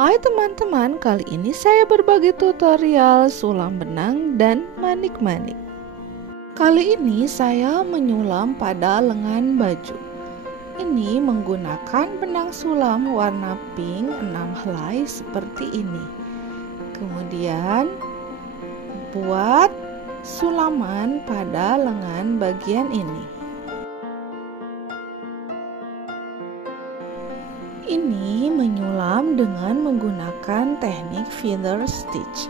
Hai teman-teman, kali ini saya berbagi tutorial sulam benang dan manik-manik. Kali ini saya menyulam pada lengan baju. Ini menggunakan benang sulam warna pink 6 helai seperti ini. Kemudian buat sulaman pada lengan bagian ini. Ini menyulam dengan menggunakan teknik feather stitch.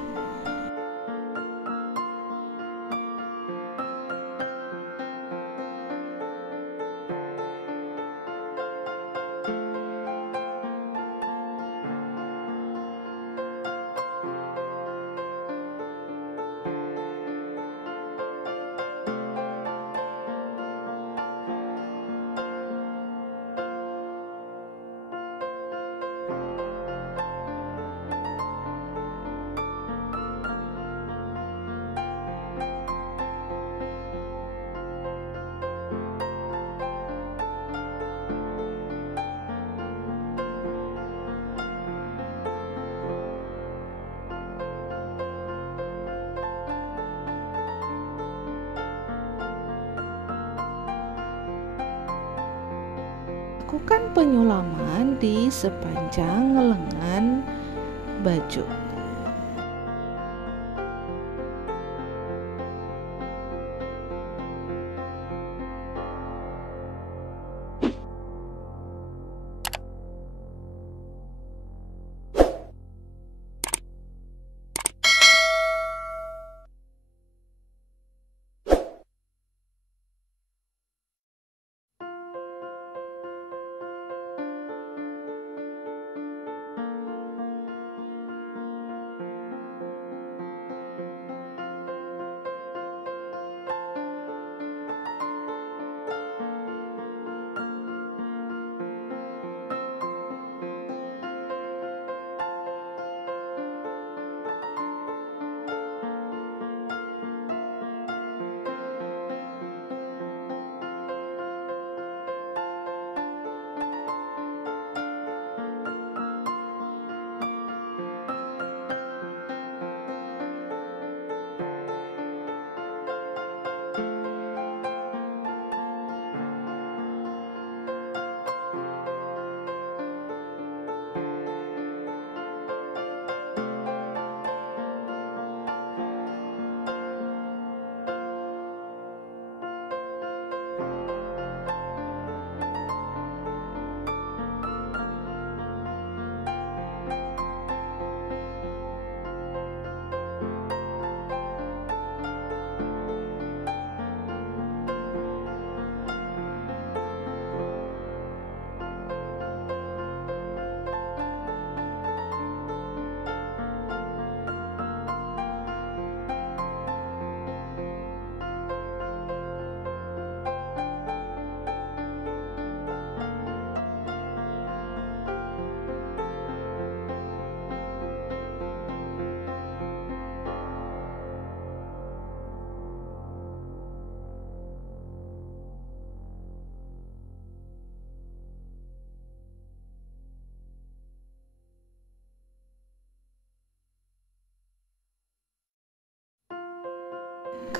Lakukan penyulaman di sepanjang lengan baju.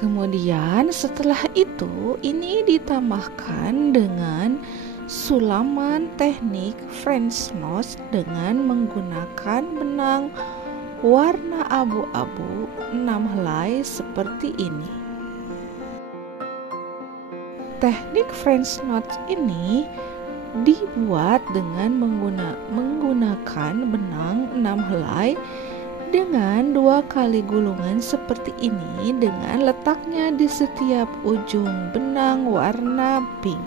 Kemudian setelah itu ini ditambahkan dengan sulaman teknik French nose dengan menggunakan benang warna abu-abu 6 helai seperti ini. Teknik French nose ini dibuat dengan menggunakan benang 6 helai dengan 2 kali gulungan seperti ini dengan letaknya di setiap ujung benang warna pink.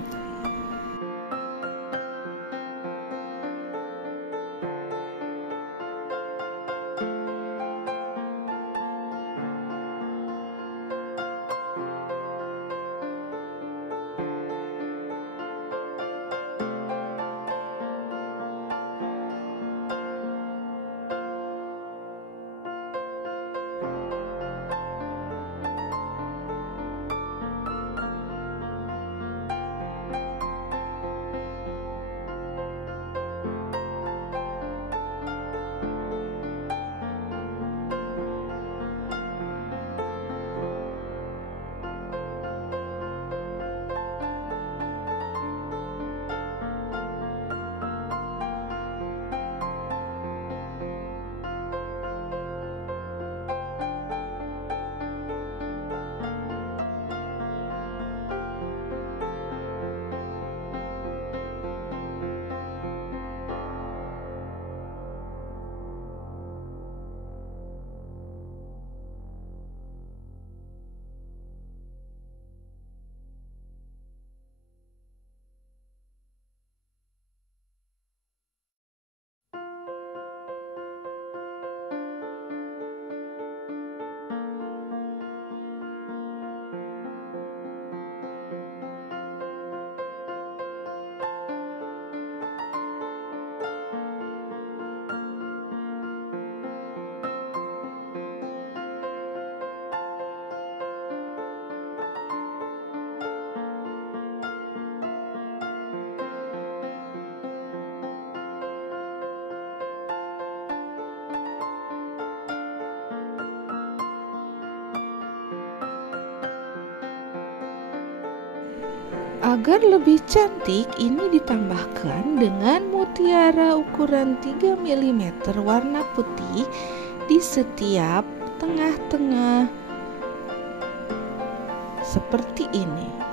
Agar lebih cantik, ini ditambahkan dengan mutiara ukuran 3 mm warna putih di setiap tengah-tengah seperti ini.